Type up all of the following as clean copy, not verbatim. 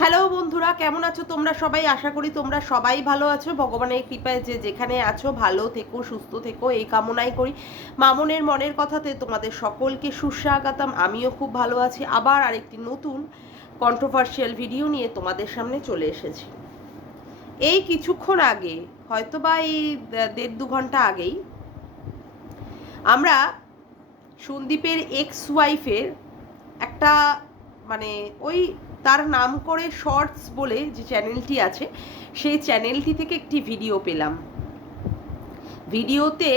Hello বন্ধুরা, কেমন আছো তোমরা সবাই? আশা করি তোমরা সবাই ভালো আছো। ভগবানের কৃপায় যে যেখানে আছো ভালো থেকো, সুস্থ থেকো, এই কামনাই করি। মামনের মনের কথাতে তোমাদের সকলকে সুস্বাগতম। আমিও খুব ভালো আছি। আবার আরেকটি নতুন কন্ট্রোভার্সিয়াল ভিডিও নিয়ে তোমাদের সামনে চলে এসেছি। এই কিছুক্ষণ আগে, হয়তো বা এই 1.5-2 ঘন্টা আগেই, আমরা সন্দীপের এক্স ওয়াইফের একটা মানে ওই তার নাম করে শর্টস বলে যে চ্যানেলটি আছে, সেই চ্যানেলটি থেকে একটি ভিডিও পেলাম। ভিডিওতে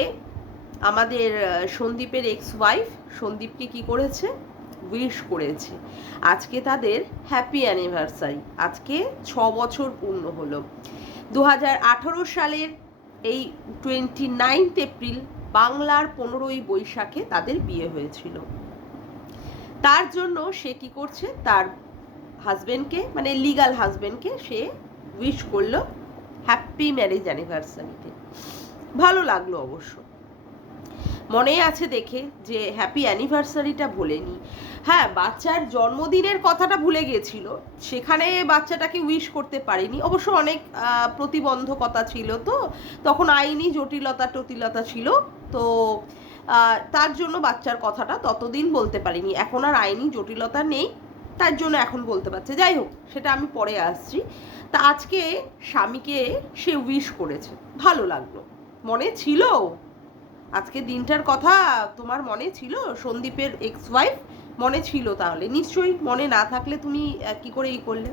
আমাদের সন্দীপের এক্স ওয়াইফ সন্দীপকে কি করেছে, উইশ করেছে। আজকে তাদের হ্যাপি অ্যানিভার্সারি, আজকে 6 বছর পূর্ণ হলো। 2018 সালের এই 29 এপ্রিল বাংলার 15ই বৈশাখে তাদের বিয়ে হয়েছিল। তার জন্য সে কি করছে, তার হাজবেন্ডকে মানে লিগাল হাজবেন্ডকে সে উইশ করলো হ্যাপি ম্যারেজ অ্যানিভার্সারিতে। ভালো লাগলো অবশ্য, মনে আছে দেখে যে হ্যাপি অ্যানিভার্সারিটা ভোলেনি। হ্যাঁ, বাচ্চার জন্মদিনের কথাটা ভুলে গেছিল, সেখানে বাচ্চাটাকে উইশ করতে পারিনি। অবশ্য অনেক প্রতিবন্ধকতা ছিল, তো তখন আইনি জটিলতা টতিলতা ছিল, তো তার জন্য বাচ্চার কথাটা ততদিন বলতে পারিনি। এখন আর আইনি জটিলতা নেই, তার জন্য এখন বলতে পারছে। যাই হোক, সেটা আমি পরে আসছি। তা আজকে স্বামীকে সে উইশ করেছে, ভালো লাগলো। মনে ছিল আজকে দিনটার কথা, তোমার মনে ছিল? সন্দীপের এক্স ওয়াইফ মনে ছিল? তাহলে নিশ্চয়ই, মনে না থাকলে তুমি কি করে এই করলে?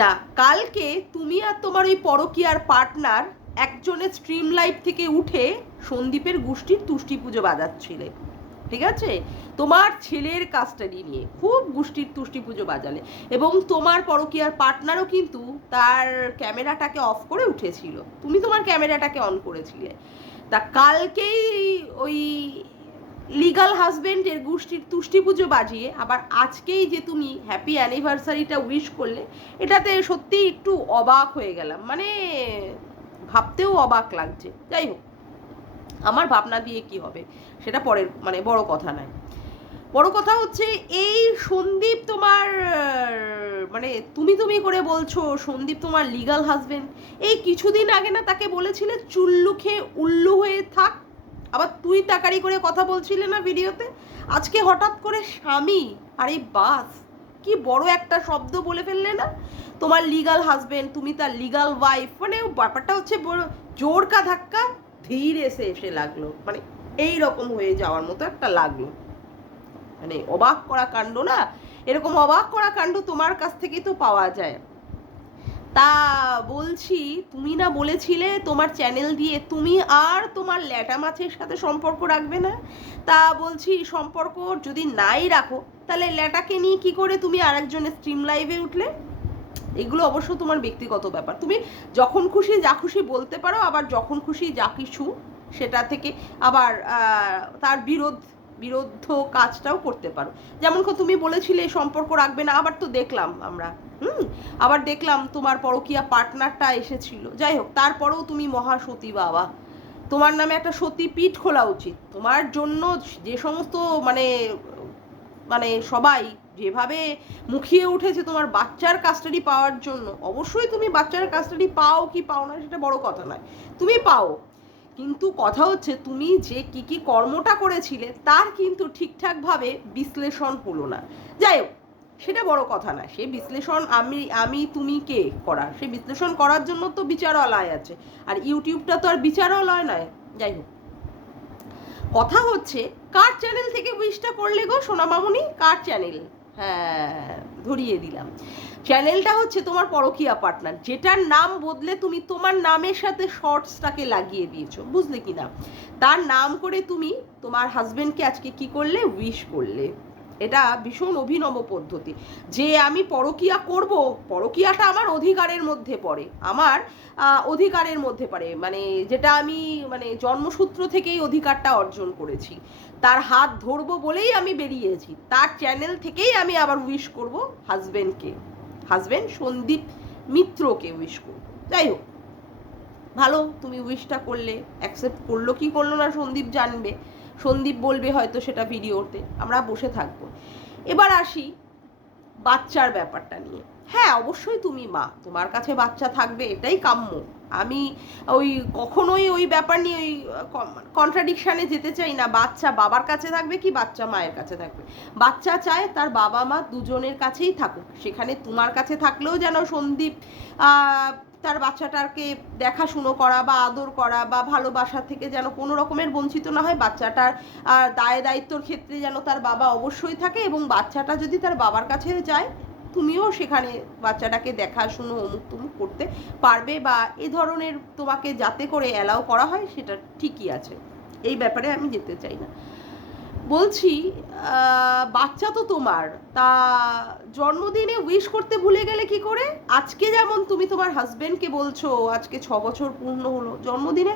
না, কালকে তুমি আর তোমার ওই পরকীয়ার পার্টনার একজনের স্ট্রিম লাইভ থেকে উঠে সন্দীপের গোষ্ঠীর তুষ্টি পুজো বাজাচ্ছিলে, ঠিক আছে? তোমার ছেলের কাস্টাডি নিয়ে খুব গোষ্ঠীর তুষ্টি পুজো বাজালে, এবং তোমার পরকীয়ার পার্টনারও কিন্তু তার ক্যামেরাটাকে অফ করে উঠেছিল, তুমি তোমার ক্যামেরাটাকে অন করেছিলে। তা কালকেই ওই লিগাল হাজবেন্ডের গোষ্ঠীর তুষ্টি পুজো বাজিয়ে আবার আজকেই যে তুমি হ্যাপি অ্যানিভার্সারিটা উইশ করলে, এটাতে সত্যি একটু অবাক হয়ে গেলাম। মানে ভাবতেও অবাক লাগছে। যাই হোক, আমার ভাবনা দিয়ে কি হবে সেটা পরের মানে বড় কথা নয়। বড় কথা হচ্ছে এই সন্দীপ তোমার মানে তুমি করে বলছো সন্দীপ তোমার লিগাল হাজবেন্ড। এই কিছুদিন আগে না তাকে বলেছিলে চুল্লু খেয়ে উল্লু হয়ে থাক, আবার তুই তাকারি করে কথা বলছিলে না ভিডিওতে। আজকে হঠাৎ করে স্বামী, আরে বাস, কি বড় একটা শব্দ বলে ফেললে না, তোমার লিগাল হাজবেন্ড, তুমি তার লিগাল ওয়াইফ। মানে ব্যাপারটা হচ্ছে জোর কা ধাক্কা ধীরে এসে লাগলো, মানে এই রকম হয়ে যাওয়ার মতো একটা লাগলো। মানে অবাক করা কাণ্ড না, এরকম অবাক করা কাণ্ড তোমার কাছ থেকেই তো পাওয়া যায়। তা বলছি, তুমি না বলেছিলে তোমার চ্যানেল দিয়ে তুমি আর তোমার ল্যাটা মাছের সাথে সম্পর্ক রাখবে না? তা বলছি, সম্পর্ক যদি নাই রাখো, তাহলে ল্যাটাকে নিয়ে কি করে তুমি আরেকজনের স্ট্রিম লাইভে উঠলে? এগুলো অবশ্য তোমার ব্যক্তিগত ব্যাপার, তুমি যখন খুশি যা খুশি বলতে পারো, আবার যখন খুশি যা কিছু সেটা থেকে আবার তার বিরুদ্ধ কাজটাও করতে পারো। যেমন তুমি বলেছিলে সম্পর্ক রাখবে না, আবার তো দেখলাম আমরা আবার দেখলাম তোমার পরকীয়া পার্টনারটা এসেছিল। যাই হোক, তারপরেও তুমি মহাসতী বাবা, তোমার নামে একটা সতীপীঠ খোলা উচিত। তোমার জন্য যে সমস্ত মানে মানে সবাই যেভাবে মুখিয়ে উঠেছে তোমার বাচ্চার কাস্টাডি পাওয়ার জন্য, অবশ্যই তুমি বাচ্চার কাস্টাডি পাও কি পাও না সেটা বড় কথা নয়, তুমি পাও। কিন্তু কথা হচ্ছে তুমি যে কি কর্মটা করেছিলে তার কিন্তু ঠিকঠাকভাবে বিশ্লেষণ হলো না। যাই হোক, সেটা বড় কথা না, সে বিশ্লেষণ আমি তুমি কে করা, সে বিশ্লেষণ করার জন্য তো বিচারালয় আছে, আর ইউটিউবটা তো আর বিচারালয় নয়। যাই হোক, কথা হচ্ছে কার চ্যানেল থেকে উইশটা করলে গো সোনা মামুনি? কার চ্যানেল? হ্যাঁ, ধরিয়ে দিলাম। চ্যানেলটা হচ্ছে তোমার পরকীয়া পার্টনার, যেটার নাম বদলে তুমি তোমার নামের সাথে শর্টসটাকে লাগিয়ে দিয়েছো, বুঝলে কি না? তার নাম করে তুমি তোমার হাজবেন্ডকে আজকে কি করলে, উইশ করলে। এটা ভীষণ অভিনব পদ্ধতি। যে আমি পরকীয়া করব, পরকীয়াটা আমার অধিকারের মধ্যে পড়ে, আমার অধিকারের মধ্যে পড়ে, মানে যেটা আমি মানে জন্মসূত্র থেকেই অধিকারটা অর্জন করেছি, তার হাত ধরবো বলেই আমি বেরিয়েছি, তার চ্যানেল থেকেই আমি আবার উইশ করব হাজবেন্ডকে, হাজবেন্ড সন্দীপ মিত্রকে উইশ করব। যাই হোক, ভালো, তুমি উইশটা করলে, অ্যাকসেপ্ট করলো কি করলো না সন্দীপ জানবে, সন্দীপ বলবে হয়তো সেটা ভিডিওতে, আমরা বসে থাকবো। এবার আসি বাচ্চার ব্যাপারটা নিয়ে। হ্যাঁ অবশ্যই তুমি মা, তোমার কাছে বাচ্চা থাকবে এটাই কাম্য। আমি ওই কখনোই ওই ব্যাপার নিয়ে ওই কন্ট্রাডিকশানে যেতে চাই না। বাচ্চা বাবার কাছে থাকবে কি বাচ্চা মায়ের কাছে থাকবে, বাচ্চা চায় তার বাবা মা দুজনের কাছেই থাকুক। সেখানে তোমার কাছে থাকলেও যেন সন্দীপ তার বাচ্চাটাকে দেখাশুনো করা বা আদর করা বা ভালোবাসা থেকে যেন কোনো রকমের বঞ্চিত না হয়। বাচ্চাটার দায় দায়িত্বর ক্ষেত্রে যেন তার বাবা অবশ্যই থাকে, এবং বাচ্চাটা যদি তার বাবার কাছে যায় তুমিও সেখানে বাচ্চাটাকে দেখাশুনো অমুক তুমুক করতে পারবে, বা এ ধরনের তোমাকে যাতে করে অ্যালাউ করা হয় সেটা ঠিকই আছে। এই ব্যাপারে আমি যেতে চাই না। বলছি বাচ্চা তো তোমার, তা জন্মদিনে উইশ করতে ভুলে গেলে কি করে? আজকে যেমন তুমি তোমার হাজবেন্ডকে বলছো আজকে 6 বছর পূর্ণ হলো জন্মদিনে,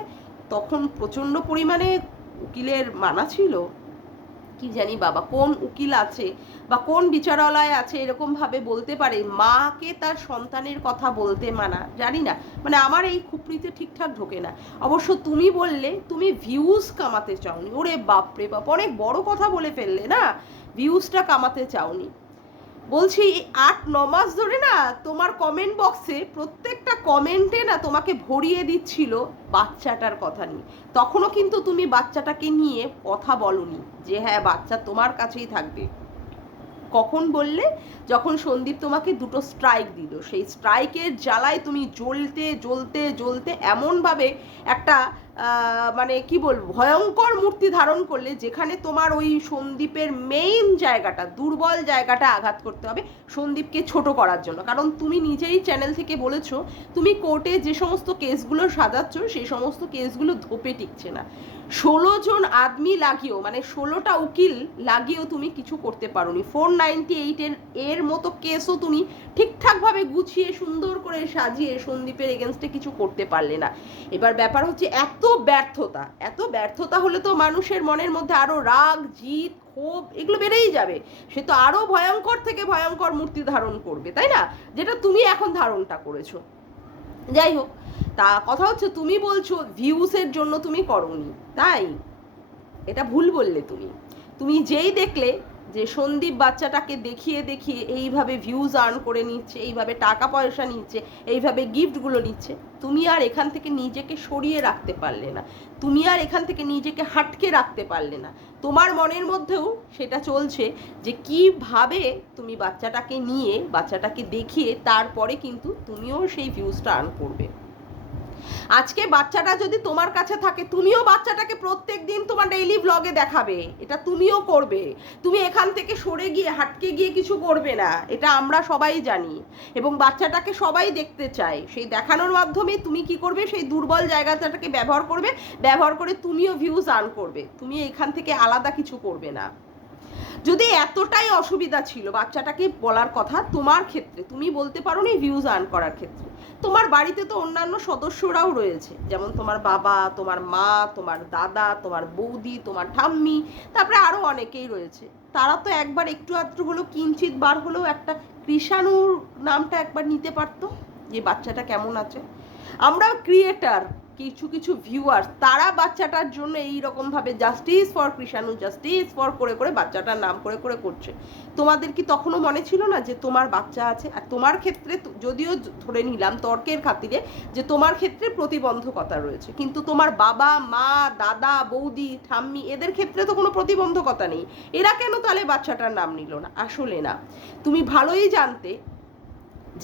তখন প্রচণ্ড পরিমাণে উকিলের মানা ছিল। কি জানি বাবা কোন উকিল আছে বা কোন বিচারালয় আছে এরকম ভাবে বলতে পারে মাকে তার সন্তানের কথা বলতে মানা, জানি না, মানে আমার এই খুপড়িতে ঠিকঠাক ঢোকে না। অবশ্য তুমি বললে তুমি ভিউজ কামাতে চাওনি, ওরে বাপরে বাপ অনেক বড় কথা বলে ফেললে না, ভিউজটা কামাতে চাওনি। বলছি 8-9 মাস ধরে না তোমার কমেন্ট বক্সে প্রত্যেকটা কমেন্টে না তোমাকে ভরিয়ে দিচ্ছিল বাচ্চাটার কথা নিয়ে। তখনও কিন্তু তুমি বাচ্চাটাকে নিয়ে কথা বলনি যে হ্যাঁ বাচ্চা তোমার কাছেই থাকবে। কখন বললে? যখন সন্দীপ তোমাকে 2টো স্ট্রাইক দিল, সেই স্ট্রাইকের জ্বালায় তুমি জ্বলতে জ্বলতে জ্বলতে এমনভাবে একটা মানে কি বলবো ভয়ঙ্কর মূর্তি ধারণ করলে, যেখানে তোমার ওই সন্দীপের মেইন জায়গাটা দুর্বল জায়গাটা আঘাত করতে হবে সন্দীপকে ছোট করার জন্য। কারণ তুমি নিজেই চ্যানেল থেকে বলেছো তুমি কোর্টে যে সমস্ত কেসগুলো সাজাচ্ছ সেই সমস্ত কেসগুলো ধোপে টিকছে না। 16 জন আদমি লাগিয়েও, মানে 16টা উকিল লাগিয়েও তুমি কিছু করতে পারোনি। 498 এর মতো কেসও তুমি ঠিকঠাকভাবে গুছিয়ে সুন্দর করে সাজিয়ে সন্দীপের এগেনস্টে কিছু করতে পারলে না। এবার ব্যাপার হচ্ছে এত ব্যর্থতা হলে তো মানুষের মনের মধ্যে আরো রাগ জিদ ক্ষোভ এগুলো বেড়েই যাবে, সে তো আরো ভয়ঙ্কর থেকে ভয়ঙ্কর মূর্তি ধারণ করবে, তাই না? যেটা তুমি এখন ধারণটা করেছো। যাই হোক, তা কথা হচ্ছে তুমি বলছো ভিউসের জন্য তুমি করোনি, তাই এটা ভুল বললে। তুমি যেই দেখলে যে সন্দীপ বাচ্চাটাকে দেখিয়ে দেখিয়ে এইভাবে ভিউজ আর্ন করে নিচ্ছে, এইভাবে টাকা পয়সা নিচ্ছে, এইভাবে গিফটগুলো নিচ্ছে, তুমি আর এখান থেকে নিজেকে সরিয়ে রাখতে পারলে না, তুমি আর এখান থেকে নিজেকে হাটকে রাখতে পারলে না। তোমার মনের মধ্যেও সেটা চলছে যে কিভাবে তুমি বাচ্চাটাকে নিয়ে বাচ্চাটাকে দেখিয়ে তারপরে কিন্তু তুমিও সেই ভিউজটা আর্ন করবে। আজকে বাচ্চাটা যদি তোমার কাছে থাকে তুমিও বাচ্চাটাকে প্রত্যেক দিন তোমার ডেইলি ব্লগে দেখাবে, এটা তুমিও করবে। তুমি এখান থেকে সরে গিয়ে হাটকে গিয়ে কিছু করবে না, এটা আমরা সবাই জানি, এবং বাচ্চাটাকে সবাই দেখতে চায়। সেই দেখানোর মাধ্যমে তুমি কি করবে, সেই দুর্বল জায়গাটাকে ব্যবহার করে তুমিও ভিউজ আর্ন করবে। তুমি এখান থেকে আলাদা কিছু করবে না। যদি এতটাই অসুবিধা ছিল বাচ্চাটাকে বলার কথা তোমার ক্ষেত্রে, তুমি বলতে পারো নি ভিউজ আর্ন করার ক্ষেত্রে, তোমার বাড়িতে তো অন্যান্য সদস্যরাও রয়েছে, যেমন তোমার বাবা, তোমার মা, তোমার দাদা, তোমার বৌদি, তোমার ঠাম্মি, তারপরে আরও অনেকেই রয়েছে। তারা তো একবার একটু আধটু হলেও কিঞ্চিত বার হলেও একটা কৃষাণুর নামটা একবার নিতে পারতো যে বাচ্চাটা কেমন আছে। আমরা ক্রিয়েটার, কিছু কিছু ভিউয়ার্স, তারা বাচ্চাটার জন্য এই রকম ভাবে justice for Krishanu, justice for করে করে বাচ্চাটার নাম করে করে করছে। তোমাদের কি তখনও মনে ছিল না যে তোমার বাচ্চা আছে? আর তোমার ক্ষেত্রে যদিও ধরে নিলাম তর্কের খাতিরে যে তোমার ক্ষেত্রে প্রতিবন্ধকতা রয়েছে, কিন্তু তোমার বাবা মা দাদা বৌদি ঠাম্মি এদের ক্ষেত্রে তো কোনো প্রতিবন্ধকতা নেই, এরা কেন তাহলে বাচ্চাটার নাম নিল না? আসলে না, তুমি ভালোই জানতে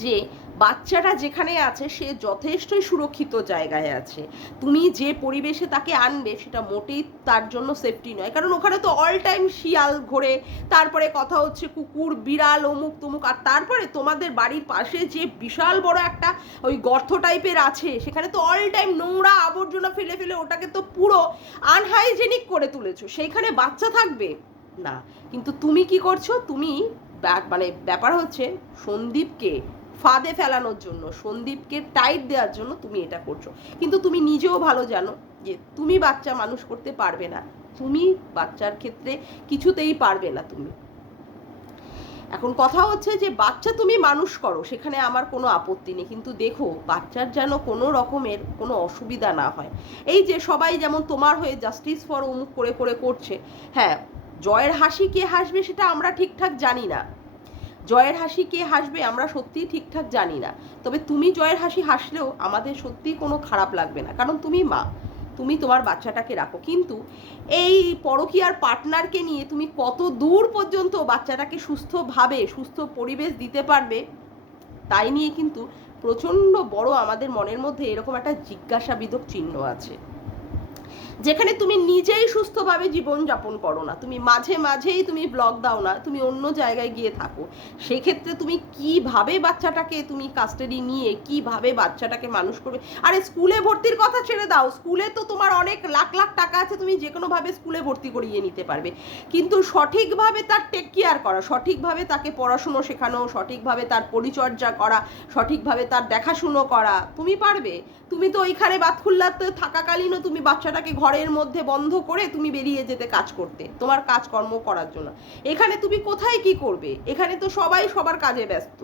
যে বাচ্চাটা যেখানে আছে সে যথেষ্টই সুরক্ষিত জায়গায় আছে। তুমি যে পরিবেশে তাকে আনবে সেটা মোটেই তার জন্য সেফটি নয়, কারণ ওখানে তো অল টাইম শিয়াল ঘোরে, তারপরে কথা হচ্ছে কুকুর বিড়াল অমুক তমুক, আর তারপরে তোমাদের বাড়ির পাশে যে বিশাল বড় একটা ওই গর্ত টাইপের আছে, সেখানে তো অল টাইম নোংরা আবর্জনা ফেলে ফেলে ওটাকে তো পুরো আনহাইজেনিক করে তুলেছো, সেইখানে বাচ্চা থাকবে না। কিন্তু তুমি কি করছো, তুমি মানে ব্যাপার হচ্ছে সন্দীপকে ফাঁদে ফেলানোর জন্য, সন্দীপকে টাইট দেওয়ার জন্য তুমি এটা করছো, কিন্তু তুমি নিজেও ভালো জানো যে তুমি বাচ্চা মানুষ করতে পারবে না, তুমি বাচ্চার ক্ষেত্রে কিছুতেই পারবে না তুমি। এখন কথা হচ্ছে যে বাচ্চা তুমি মানুষ করো, সেখানে আমার কোনো আপত্তি নেই, কিন্তু দেখো বাচ্চার যেন কোনো রকমের কোনো অসুবিধা না হয়। এই যে সবাই যেমন তোমার হয়ে জাস্টিস ফর অমুক করে করে করছে, হ্যাঁ জয়ের হাসি কে হাসবে সেটা আমরা ঠিকঠাক জানি না, জয়ের হাসি কে হাসবে আমরা সত্যিই ঠিকঠাক জানি না, তবে তুমি জয়ের হাসি হাসলেও আমাদের সত্যিই কোনো খারাপ লাগবে না, কারণ তুমি মা, তুমি তোমার বাচ্চাটাকে রাখো। কিন্তু এই পরকীয়ার পার্টনারকে নিয়ে তুমি কত দূর পর্যন্ত বাচ্চাটাকে সুস্থভাবে সুস্থ পরিবেশ দিতে পারবে, তাই নিয়ে কিন্তু প্রচণ্ড বড় আমাদের মনের মধ্যে এরকম একটা জিজ্ঞাসাবিধক চিহ্ন আছে। যেখানে তুমি নিজেই সুস্থভাবে জীবনযাপন করো না, তুমি মাঝে মাঝেই তুমি ব্লগ দাও না, তুমি অন্য জায়গায় গিয়ে থাকো, সেক্ষেত্রে তুমি কিভাবে বাচ্চাটাকে তুমি কাস্টাডি নিয়ে কিভাবে বাচ্চাটাকে মানুষ করবে? আরে স্কুলে ভর্তির কথা ছেড়ে দাও, স্কুলে তো তোমার অনেক লাখ লাখ টাকা আছে, তুমি যে কোনোভাবে স্কুলে ভর্তি করিয়ে নিতে পারবে, কিন্তু সঠিকভাবে তার টেক কেয়ার করা, সঠিকভাবে তাকে পড়াশুনো শেখানো, সঠিকভাবে তার পরিচর্যা করা, সঠিকভাবে তার দেখাশুনো করা তুমি পারবে? তুমি তো ওইখানে বাতখুল্লাতে থাকাকালীনও তুমি বাচ্চাটাকে ঘরের মধ্যে বন্ধ করে তুমি বেরিয়ে যেতে কাজ করতে, তোমার কাজকর্ম করার জন্য। এখানে তুমি কোথায় কি করবে? এখানে তো সবাই সবার কাজে ব্যস্ত,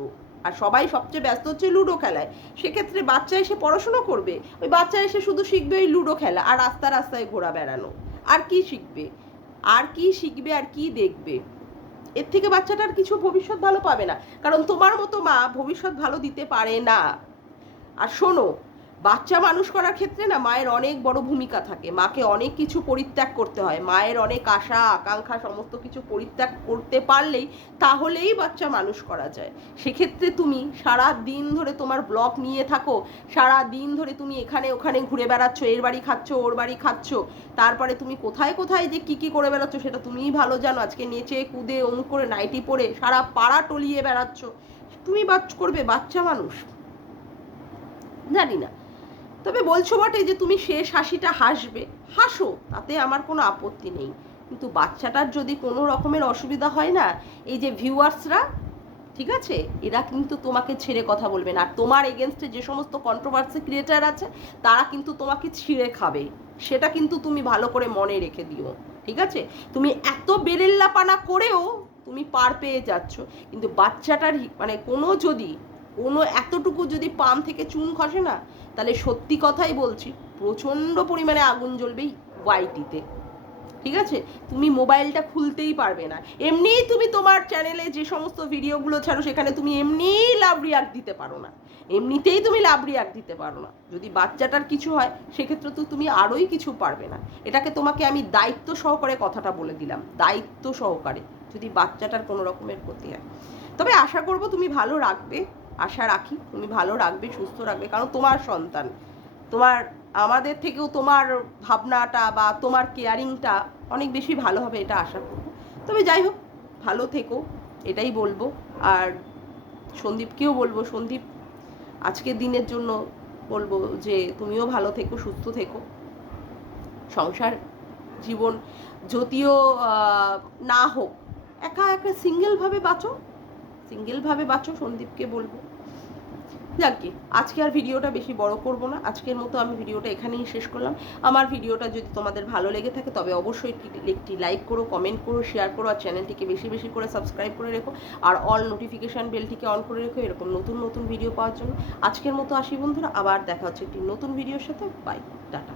আর সবাই সবচেয়ে ব্যস্ত হচ্ছে লুডো খেলায়। সেক্ষেত্রে বাচ্চা এসে পড়াশুনো করবে? ওই বাচ্চা এসে শুধু শিখবে ওই লুডো খেলা আর রাস্তায় ঘোরা বেড়ানো। আর কি শিখবে? আর কি শিখবে? আর কি দেখবে? এর থেকে বাচ্চাটার কিছু ভবিষ্যৎ ভালো পাবে না, কারণ তোমার মতো মা ভবিষ্যৎ ভালো দিতে পারে না। আর শোনো, বাচ্চা মানুষ করার ক্ষেত্রে না মায়ের অনেক বড় ভূমিকা থাকে, মাকে অনেক কিছু পরিত্যাগ করতে হয়, মায়ের অনেক আশা আকাঙ্ক্ষা সমস্ত কিছু পরিত্যাগ করতে পারলেই তাহলেই বাচ্চা মানুষ করা যায়। সেক্ষেত্রে তুমি সারা দিন ধরে তোমার ব্লগ নিয়ে থাকো, সারা দিন ধরে তুমি এখানে ওখানে ঘুরে বেড়াচ্ছ, এর বাড়ি খাচ্ছ ওর বাড়ি খাচ্ছ, তারপরে তুমি কোথায় কোথায় যে কী কী করে বেড়াচ্ছ সেটা তুমিই ভালো জানো। আজকে নেচে কুদে অমুক করে নাইটি পরে সারা পাড়া টলিয়ে বেড়াচ্ছ, তুমি করবে বাচ্চা মানুষ? জানি না, তবে বলছো বটে যে তুমি শেষ হাসিটা হাসবে, হাসো, তাতে আমার কোনো আপত্তি নেই, কিন্তু বাচ্চাটার যদি কোনো রকমের অসুবিধা হয় না, এই যে ভিউয়ার্সরা, ঠিক আছে, এরা কিন্তু তোমাকে ছেড়ে কথা বলবে না, আর তোমার এগেনস্টে যে সমস্ত কন্ট্রোভার্সি ক্রিয়েটার আছে তারা কিন্তু তোমাকে ছিঁড়ে খাবে, সেটা কিন্তু তুমি ভালো করে মনে রেখে দিও, ঠিক আছে? তুমি এত বেরেল্লাপানা করেও তুমি পার পেয়ে যাচ্ছ, কিন্তু বাচ্চাটার মানে কোনো এতটুকু যদি পাম থেকে চুন খসে না, তাহলে সত্যি কথাই বলছি প্রচণ্ড পরিমাণে আগুন জ্বলবেই ওয়াইটিতে, ঠিক আছে? তুমি মোবাইলটা খুলতেই পারবে না, এমনিই তুমি তোমার চ্যানেলে যে সমস্ত ভিডিওগুলো ছাড়ো সেখানে তুমি এমনিই লাভ রিয়াক্ট দিতে পারো না, এমনিতেই তুমি লাভ রিয়াক্ট দিতে পারো না, যদি বাচ্চাটার কিছু হয় সেক্ষেত্রে তো তুমি আরোই কিছু পারবে না। এটাকে তোমাকে আমি দায়িত্ব সহকারে কথাটা বলে দিলাম, দায়িত্ব সহকারে, যদি বাচ্চাটার কোনো রকমের ক্ষতি হয়। তবে আশা করব তুমি ভালো রাখবে, আশা রাখি তুমি ভালো রাখবে, সুস্থ রাখবে, কারণ তোমার সন্তান, তোমার আমাদের থেকেও তোমার ভাবনাটা বা তোমার কেয়ারিংটা অনেক বেশি ভালো হবে, এটা আশা করব। তবে যাই হোক, ভালো থেকো, এটাই বলবো। আর সন্দীপকেও বলবো, সন্দীপ আজকের দিনের জন্য বলবো যে তুমিও ভালো থেকো, সুস্থ থেকো, সংসার জীবন যদিও না হোক, একা একা সিঙ্গেলভাবে বাঁচো, সন্দীপকে বলবো। যাকে আজকে আর ভিডিওটা বেশি বড় করব না, আজকের মতো আমি ভিডিওটা এখানেই শেষ করলাম। আমার ভিডিওটা যদি তোমাদের ভালো লেগে থাকে তবে অবশ্যই একটি লাইক করো, কমেন্ট করো, শেয়ার করো, আর চ্যানেলটিকে বেশি বেশি করে সাবস্ক্রাইব করে রেখো, আর অল নোটিফিকেশান বেলটিকে অন করে রেখো এরকম নতুন নতুন ভিডিও পাওয়ার জন্য। আজকের মতো আসি বন্ধুরা, আবার দেখা হচ্ছে একটি নতুন ভিডিওর সাথে। Bye, tata.